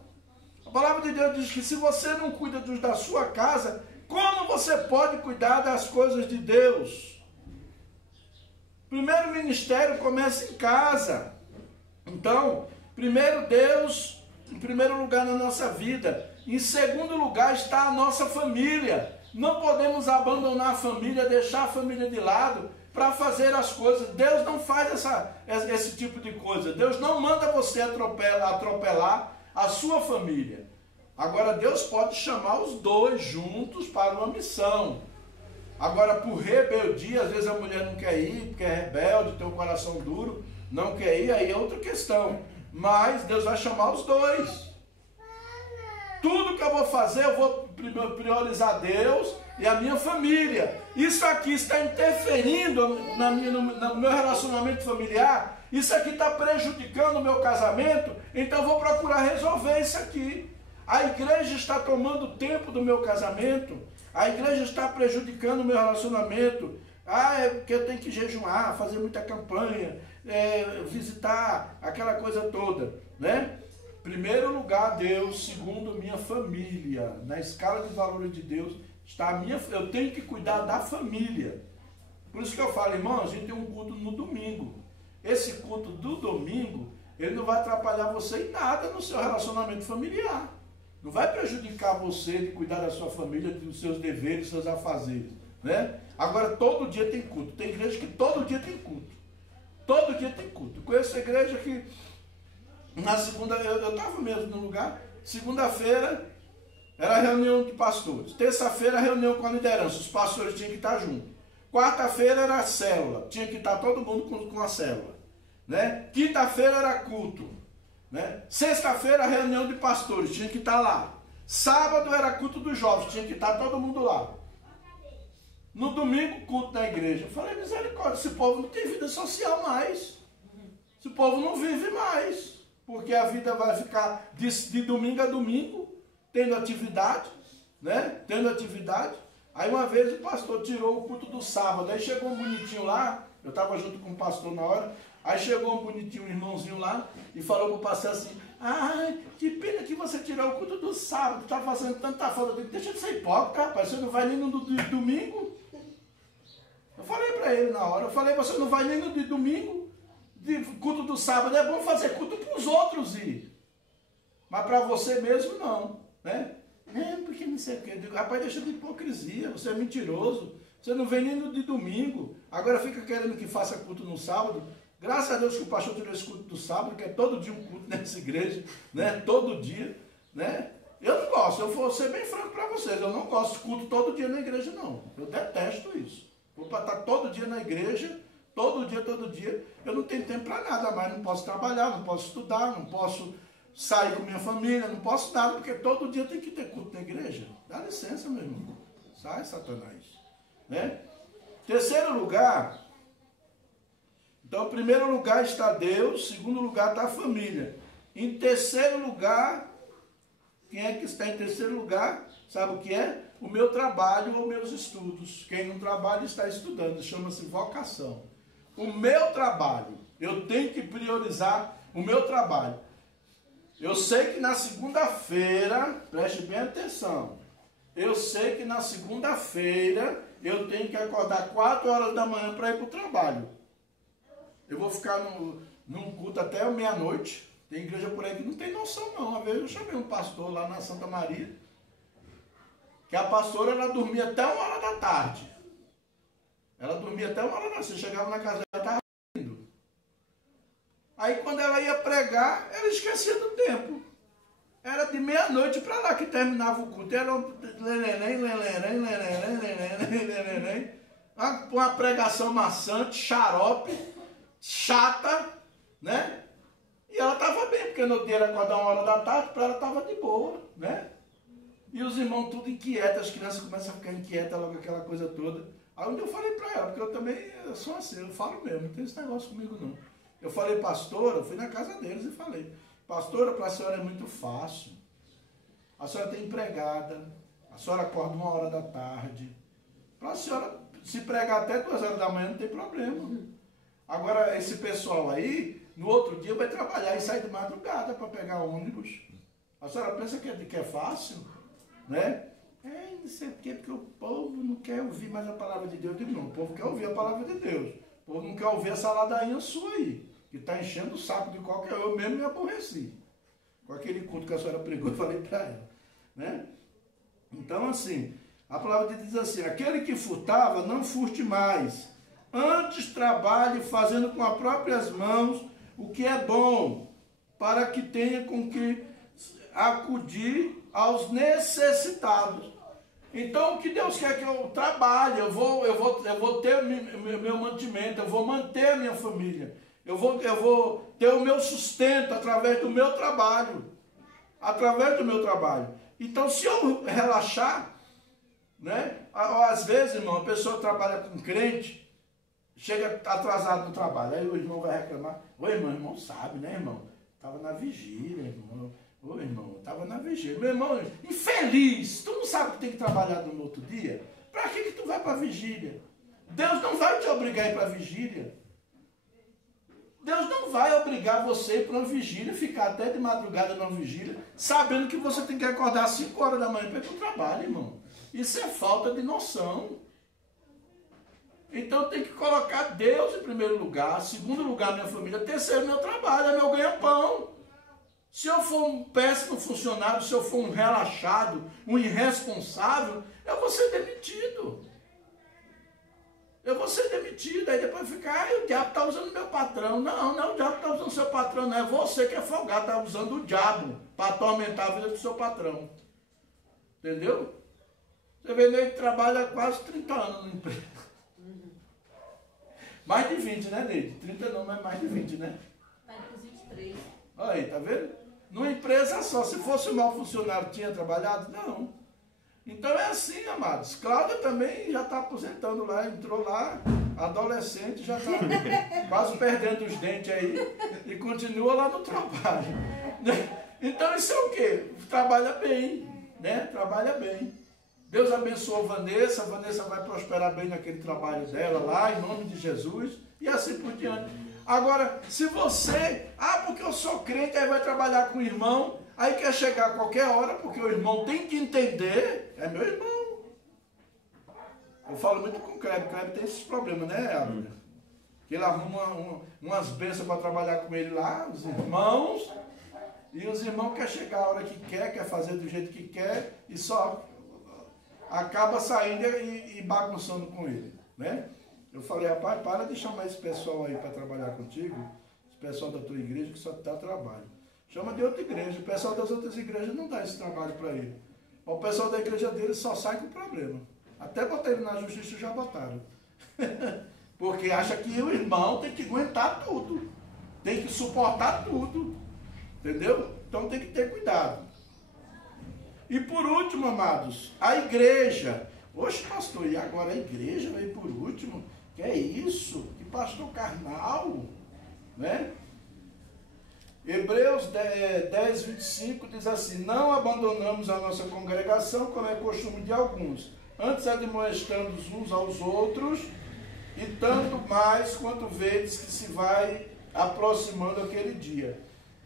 A palavra de Deus diz que se você não cuida da sua casa, Como você pode cuidar das coisas de Deus? Primeiro ministério começa em casa. Então, primeiro Deus, em primeiro lugar na nossa vida. Em segundo lugar está a nossa família. Não podemos abandonar a família, deixar a família de lado para fazer as coisas. Deus não faz esse tipo de coisa. Deus não manda você atropelar a sua família. Agora, Deus pode chamar os dois juntos para uma missão. Agora, por rebeldia, às vezes a mulher não quer ir, porque é rebelde, tem um coração duro, não quer ir, aí é outra questão. Mas Deus vai chamar os dois. Tudo que eu vou fazer, eu vou priorizar Deus e a minha família. Isso aqui está interferindo no meu relacionamento familiar. Isso aqui está prejudicando o meu casamento. Então eu vou procurar resolver isso aqui. A igreja está tomando tempo do meu casamento. A igreja está prejudicando o meu relacionamento. É porque eu tenho que jejuar, fazer muita campanha, visitar, aquela coisa toda, né? Primeiro lugar, Deus. Segundo, minha família. Na escala de valores de Deus está eu tenho que cuidar da família. Por isso que eu falo, irmão, a gente tem um culto no domingo. Esse culto do domingo, ele não vai atrapalhar você em nada no seu relacionamento familiar. Não vai prejudicar você de cuidar da sua família, dos seus deveres, dos seus afazeres, né? Agora, todo dia tem culto. Tem igreja que todo dia tem culto. Todo dia tem culto. Eu conheço a igreja que na segunda, eu estava mesmo no lugar, segunda-feira era reunião de pastores, terça-feira reunião com a liderança, os pastores tinham que estar juntos, quarta-feira era a célula, tinha que estar todo mundo com a célula, né? Quinta-feira era culto, né? Sexta-feira reunião de pastores, tinha que estar lá, sábado era culto dos jovens, tinha que estar todo mundo lá, no domingo culto na igreja. Eu falei, misericórdia, esse povo não tem vida social mais, esse povo não vive mais. Porque a vida vai ficar de domingo a domingo, tendo atividade, né? Tendo atividade. Aí uma vez o pastor tirou o culto do sábado, aí chegou um bonitinho lá, eu estava junto com o pastor na hora, aí chegou um bonitinho, um irmãozinho lá, e falou para o pastor assim, ai, que pena que você tirou o culto do sábado, está fazendo tanta falta. Eu digo, deixa de ser hipócrita, rapaz, você não vai nem no domingo? Eu falei para ele na hora, eu falei, você não vai nem no de domingo? De culto do sábado é bom fazer culto para os outros ir, mas para você mesmo não, né? Porque não sei o que. Rapaz, deixa de hipocrisia, você é mentiroso, você não vem nem no de domingo, agora fica querendo que faça culto no sábado. Graças a Deus que o pastor tirou esse culto do sábado, que é todo dia um culto nessa igreja, né? Todo dia, né? Eu não gosto, eu vou ser bem franco para vocês, eu não gosto de culto todo dia na igreja, não. Eu detesto isso. Vou para estar todo dia na igreja, todo dia, eu não tenho tempo para nada mais, não posso trabalhar, não posso estudar, não posso sair com minha família, não posso nada, porque todo dia tem que ter culto na igreja. Dá licença, meu irmão. Sai, Satanás. Né? Terceiro lugar, então, em primeiro lugar está Deus, em segundo lugar está a família. Em terceiro lugar, quem é que está em terceiro lugar? Sabe o que é? O meu trabalho ou meus estudos. Quem não trabalha está estudando, chama-se vocação. O meu trabalho, eu tenho que priorizar o meu trabalho. Eu sei que na segunda-feira, preste bem atenção, eu sei que na segunda-feira eu tenho que acordar 4 horas da manhã para ir para o trabalho. Eu vou ficar num culto até meia-noite. Tem igreja por aí que não tem noção não. Uma vez eu chamei um pastor lá na Santa Maria, que a pastora ela dormia até 1h da tarde. Ela dormia até 1h da tarde. Você chegava na casa dela, estava dormindo. Aí quando ela ia pregar, ela esquecia do tempo. Era de meia-noite para lá que terminava o culto. Era uma pregação maçante, xarope, chata, né? E ela estava bem, porque no dia era acordar 1h da tarde, para ela estava de boa, né? E os irmãos tudo inquietos, as crianças começam a ficar inquietas logo, aquela coisa toda. Aí onde eu falei para ela, porque eu também sou assim, eu falo mesmo, não tem esse negócio comigo não. Eu falei, pastora, eu fui na casa deles e falei, pastora, para a senhora é muito fácil. A senhora tem empregada, a senhora acorda 1h da tarde. Para a senhora se pregar até 2h da manhã não tem problema. Agora, esse pessoal aí, no outro dia vai trabalhar e sai de madrugada para pegar ônibus. A senhora pensa que é fácil? Né? Não sei por quê, porque o povo não quer ouvir mais a palavra de Deus. Eu digo, não, o povo quer ouvir a palavra de Deus. O povo não quer ouvir essa ladainha sua aí, que está enchendo o saco de qualquer... Eu mesmo me aborreci. Com aquele culto que a senhora pregou, eu falei para ela. Né? Então, assim, a palavra de Deus diz assim, aquele que furtava, não furte mais. Antes trabalhe fazendo com as próprias mãos o que é bom, para que tenha com que acudir aos necessitados. Então, o que Deus quer que eu trabalhe, eu vou ter meu mantimento, eu vou manter a minha família, eu vou ter o meu sustento através do meu trabalho, Então, se eu relaxar, né, às vezes, irmão, a pessoa trabalha com crente, chega atrasado no trabalho, aí o irmão vai reclamar, ô irmão sabe, né, irmão? Estava na vigília, irmão. Ô irmão, estava na vigília. Meu irmão, infeliz, tu não sabe que tem que trabalhar no outro dia? Para que tu vai para a vigília? Deus não vai te obrigar a ir para a vigília. Deus não vai obrigar você a ir para uma vigília, ficar até de madrugada numa vigília, sabendo que você tem que acordar às 5 horas da manhã para ir para o trabalho, irmão. Isso é falta de noção. Então tem que colocar Deus em primeiro lugar, segundo lugar minha família, terceiro meu trabalho, é meu ganha-pão. Se eu for um péssimo funcionário, se eu for um relaxado, um irresponsável, eu vou ser demitido. Aí depois fica, o diabo está usando meu patrão. Não é o diabo que está usando seu patrão, não é você que é folgado, está usando o diabo para atormentar a vida do seu patrão. Entendeu? Você vê, ele trabalha quase 30 anos no emprego. Mais de 20, né, Neide? 30 não, mas mais de 20, né? Vai para os 23. Olha aí, tá vendo? Numa empresa só. Se fosse um mau funcionário, tinha trabalhado? Não. Então é assim, amados. Cláudia também já está aposentando lá, entrou lá, adolescente, já está quase perdendo os dentes aí e continua lá no trabalho. Então isso é o quê? Trabalha bem, né? Trabalha bem. Deus abençoou a Vanessa vai prosperar bem naquele trabalho dela lá, em nome de Jesus, e assim por diante. Agora, se você, porque eu sou crente, aí vai trabalhar com o irmão, aí quer chegar a qualquer hora, porque o irmão tem que entender, é meu irmão. Eu falo muito com o Kleber tem esses problemas, né, Abner? Que ele arruma umas bênçãos para trabalhar com ele lá, os irmãos, e os irmãos querem chegar a hora que quer fazer do jeito que quer, e só acaba saindo e bagunçando com ele, né? Eu falei, rapaz, para de chamar esse pessoal aí para trabalhar contigo, esse pessoal da tua igreja que só te dá trabalho. Chama de outra igreja, o pessoal das outras igrejas não dá esse trabalho para ele. O pessoal da igreja dele só sai com problema. Até botar ele na justiça já botaram. Porque acha que o irmão tem que aguentar tudo, tem que suportar tudo, entendeu? Então tem que ter cuidado. E por último, amados, a igreja. Oxe, pastor, e agora a igreja veio por último? Que é isso? Que pastor carnal, né? Hebreus 10, 25 diz assim, não abandonamos a nossa congregação, como é costume de alguns, antes admoestando uns aos outros, e tanto mais quanto vedes que se vai aproximando aquele dia,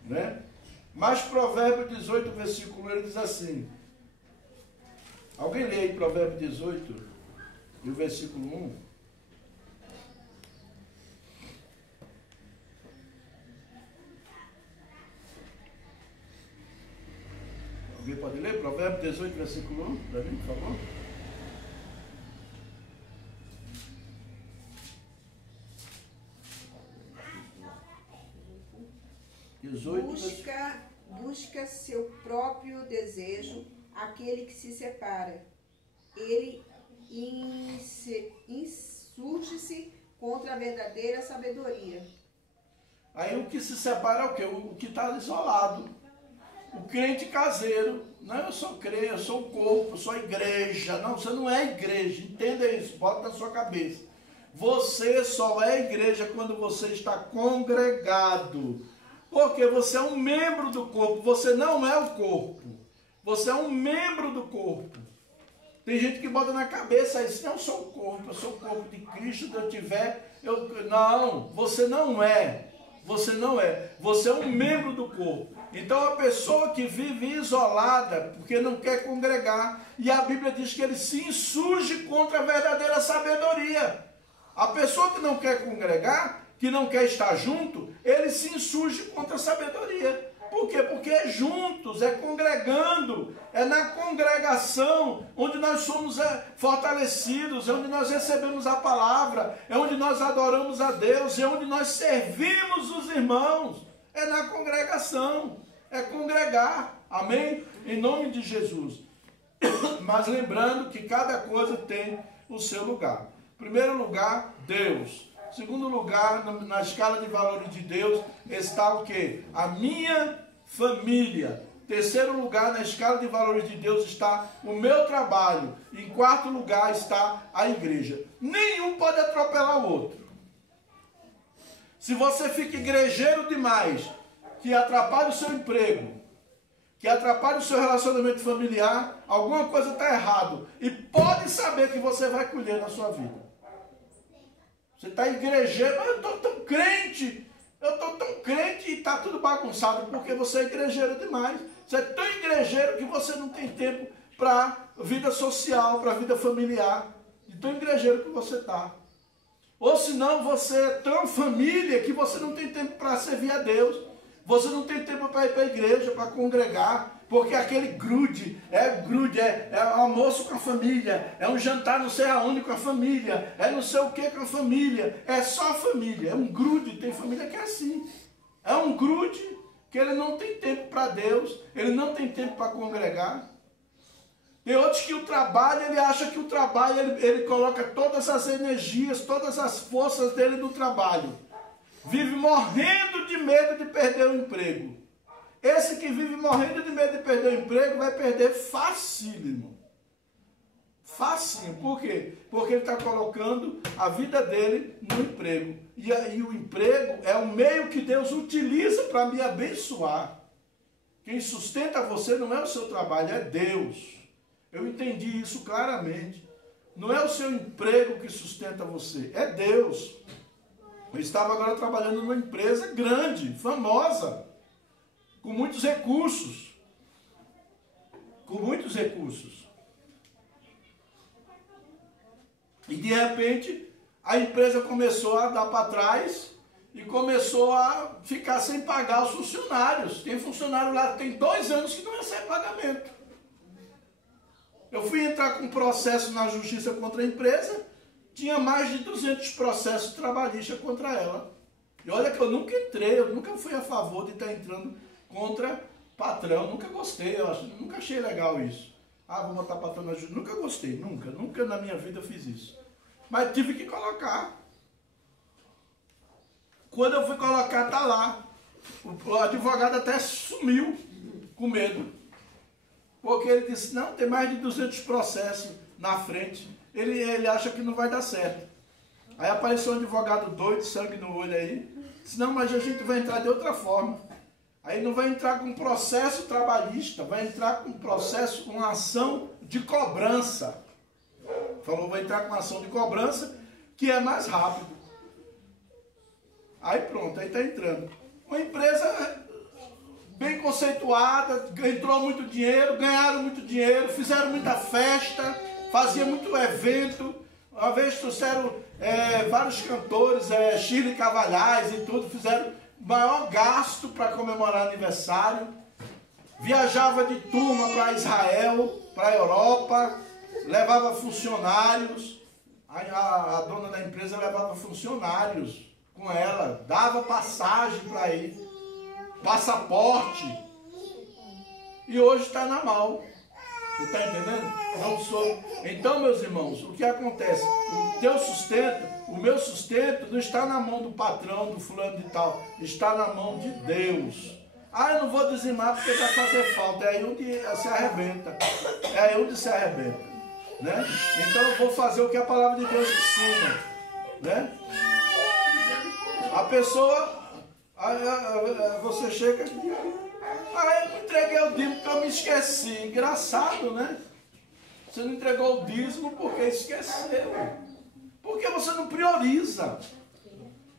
né? Mas Provérbio 18, versículo 1, ele diz assim, alguém lê aí Provérbio 18, e o versículo 1? Alguém pode ler Provérbio 18, versículo 1, para mim, por favor? Busca seu próprio desejo, aquele que se separa. Ele insurge-se contra a verdadeira sabedoria. Aí o que se separa é o quê? O que está isolado. O crente caseiro. Não, eu sou crente, eu sou o corpo, eu sou a igreja. Não, você não é igreja. Entenda isso, bota na sua cabeça. Você só é igreja quando você está congregado. Porque você é um membro do corpo, você não é o corpo. Você é um membro do corpo. Tem gente que bota na cabeça isso, não, eu sou o corpo de Cristo, se eu tiver... Não, você não é. Você não é. Você é um membro do corpo. Então a pessoa que vive isolada, porque não quer congregar, e a Bíblia diz que ele se insurge contra a verdadeira sabedoria. A pessoa que não quer congregar, que não quer estar junto, ele se insurge contra a sabedoria. Por quê? Porque é juntos, é congregando, é na congregação onde nós somos fortalecidos, é onde nós recebemos a palavra, é onde nós adoramos a Deus, é onde nós servimos os irmãos. É na congregação, é congregar, amém? Em nome de Jesus. Mas lembrando que cada coisa tem o seu lugar. Primeiro lugar, Deus. Segundo lugar, na escala de valores de Deus, está o quê? A minha família. Terceiro lugar, na escala de valores de Deus, está o meu trabalho. Em quarto lugar está a igreja. Nenhum pode atropelar o outro. Se você fica igrejeiro demais, que atrapalha o seu emprego, que atrapalha o seu relacionamento familiar, alguma coisa está errado. E pode saber que você vai colher na sua vida. Você está igrejeiro, mas eu estou tão crente e está tudo bagunçado, porque você é igrejeiro demais. Você é tão igrejeiro que você não tem tempo para vida social, para vida familiar. De tão igrejeiro que você está. Ou senão você é tão família que você não tem tempo para servir a Deus. Você não tem tempo para ir para a igreja, para congregar. Porque aquele grude, é almoço com a família, é um jantar não sei aonde com a família, é não sei o que com a família, é só a família, é um grude, tem família que é assim. É um grude que ele não tem tempo para Deus, ele não tem tempo para congregar. Tem outros que o trabalho, ele acha que o trabalho, ele coloca todas as energias, todas as forças dele no trabalho. Vive morrendo de medo de perder o emprego. Esse que vive morrendo de medo de perder o emprego vai perder facílimo. Facinho. Por quê? Porque ele está colocando a vida dele no emprego. E aí o emprego é o meio que Deus utiliza para me abençoar. Quem sustenta você não é o seu trabalho, é Deus. Eu entendi isso claramente. Não é o seu emprego que sustenta você, é Deus. Eu estava agora trabalhando numa empresa grande, famosa, com muitos recursos. Com muitos recursos. E de repente, a empresa começou a dar para trás e começou a ficar sem pagar os funcionários. Tem funcionário lá que tem 2 anos que não recebe pagamento. Eu fui entrar com um processo na justiça contra a empresa, tinha mais de 200 processos trabalhistas contra ela. E olha que eu nunca entrei, eu nunca fui a favor de estar entrando contra patrão, nunca gostei, nunca achei legal isso. Ah, vou botar patrão na justiça, nunca gostei, nunca na minha vida eu fiz isso. Mas tive que colocar. Quando eu fui colocar, tá lá. O advogado até sumiu com medo. Porque ele disse, não, tem mais de 200 processos na frente. Ele acha que não vai dar certo. Aí apareceu um advogado doido, sangue no olho aí. Disse, não, mas a gente vai entrar de outra forma. Aí não vai entrar com processo trabalhista, vai entrar com processo, com ação de cobrança. Falou, vai entrar com ação de cobrança, que é mais rápido. Aí pronto, aí está entrando. Uma empresa bem conceituada, entrou muito dinheiro, ganharam muito dinheiro, fizeram muita festa, faziam muito evento. Uma vez trouxeram vários cantores, Shirley Cavalhais e tudo, fizeram maior gasto para comemorar aniversário. Viajava de turma para Israel, para a Europa, levava funcionários. A dona da empresa levava funcionários com ela, dava passagem para ir, passaporte. E hoje está na mal. Você está entendendo? Não sou. Então, meus irmãos, o que acontece? O teu sustento, o meu sustento não está na mão do patrão, do fulano de tal. Está na mão de Deus. Ah, eu não vou dizimar porque vai fazer falta. É aí onde se arrebenta. É aí onde se arrebenta. Né? Então eu vou fazer o que a palavra de Deus ensina. Né? A pessoa, você chega... Ah, eu não entreguei o dízimo porque eu me esqueci. Engraçado, né? Você não entregou o dízimo porque esqueceu. Porque você não prioriza.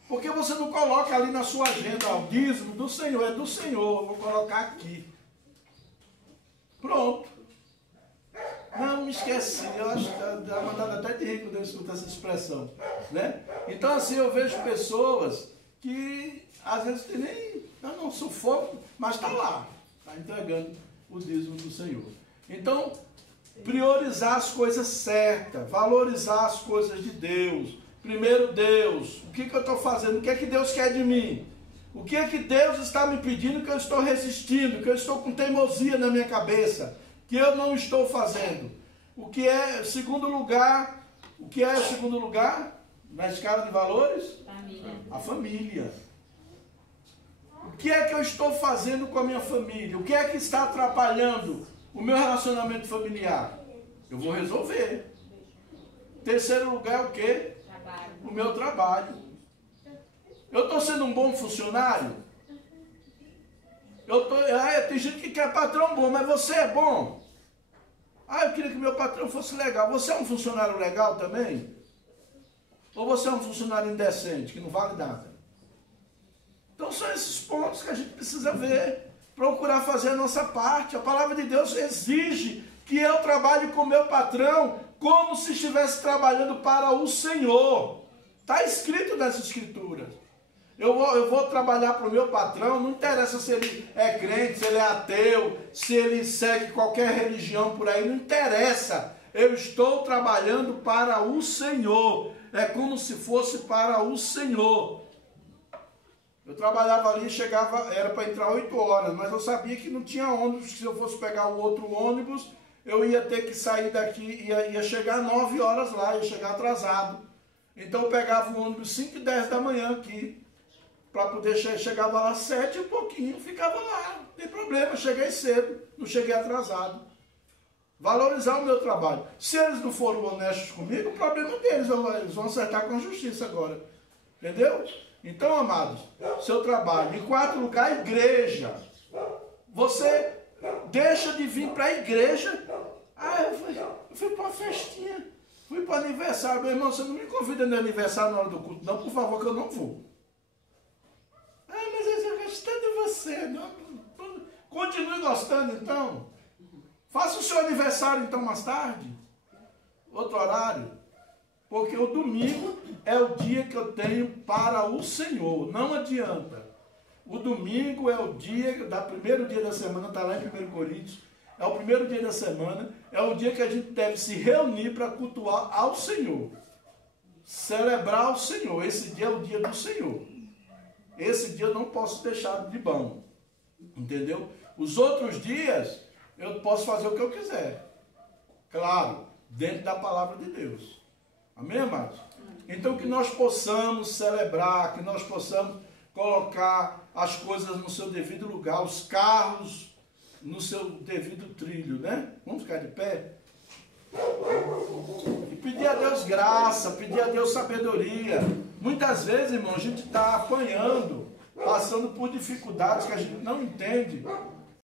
Porque você não coloca ali na sua agenda, o dízimo do Senhor, é do Senhor, eu vou colocar aqui. Pronto. Não, me esqueci, eu acho que dá vontade até de rir quando eu escuto essa expressão, né? Então assim, eu vejo pessoas que às vezes tem nem, eu não sufoco, mas está lá, está entregando o dízimo do Senhor. Então, priorizar as coisas certas, valorizar as coisas de Deus. Primeiro Deus, o que eu estou fazendo? O que é que Deus quer de mim? O que é que Deus está me pedindo que eu estou resistindo, que eu estou com teimosia na minha cabeça, que eu não estou fazendo? O que é segundo lugar? O que é o segundo lugar na escala de valores? Família. A família. O que é que eu estou fazendo com a minha família? O que é que está atrapalhando o meu relacionamento familiar? Eu vou resolver. Terceiro lugar é o quê? Trabalho. O meu trabalho. Eu estou sendo um bom funcionário? Tem gente que quer patrão bom, mas você é bom? Eu queria que meu patrão fosse legal. Você é um funcionário legal também? Ou você é um funcionário indecente, que não vale nada? Então são esses pontos que a gente precisa ver, procurar fazer a nossa parte. A palavra de Deus exige que eu trabalhe com meu patrão como se estivesse trabalhando para o Senhor. Está escrito nas Escrituras. Eu vou trabalhar para o meu patrão, não interessa se ele é crente, se ele é ateu, se ele segue qualquer religião por aí, não interessa. Eu estou trabalhando para o Senhor. É como se fosse para o Senhor. Eu trabalhava ali, chegava, era para entrar 8 horas, mas eu sabia que não tinha ônibus, que se eu fosse pegar o outro ônibus, eu ia ter que sair daqui, ia chegar 9 horas lá, ia chegar atrasado. Então eu pegava o ônibus 5 e 10 da manhã aqui, para poder chegava lá 7 e um pouquinho, ficava lá, não tem problema, cheguei cedo, não cheguei atrasado. Valorizar o meu trabalho. Se eles não foram honestos comigo, o problema deles, eles vão acertar com a justiça agora. Entendeu? Então, amados, seu trabalho. Em quarto lugar, a igreja. Você deixa de vir para a igreja. Eu fui para uma festinha, fui para o aniversário. Meu irmão, você não me convida no aniversário na hora do culto, não, por favor, que eu não vou. Mas eu gostando de você. Não, continue gostando, então. Faça o seu aniversário, então, mais tarde. Outro horário. Porque o domingo é o dia que eu tenho para o Senhor. Não adianta. O domingo é o dia, primeiro dia da semana, está lá em 1 Coríntios. É o primeiro dia da semana. É o dia que a gente deve se reunir para cultuar ao Senhor. Celebrar ao Senhor. Esse dia é o dia do Senhor. Esse dia eu não posso deixar de mão. Entendeu? Os outros dias, eu posso fazer o que eu quiser. Claro, dentro da palavra de Deus. Amém, amados? Então que nós possamos celebrar, que nós possamos colocar as coisas no seu devido lugar, os carros no seu devido trilho, né? Vamos ficar de pé? E pedir a Deus graça, pedir a Deus sabedoria. Muitas vezes, irmão, a gente está apanhando, passando por dificuldades que a gente não entende.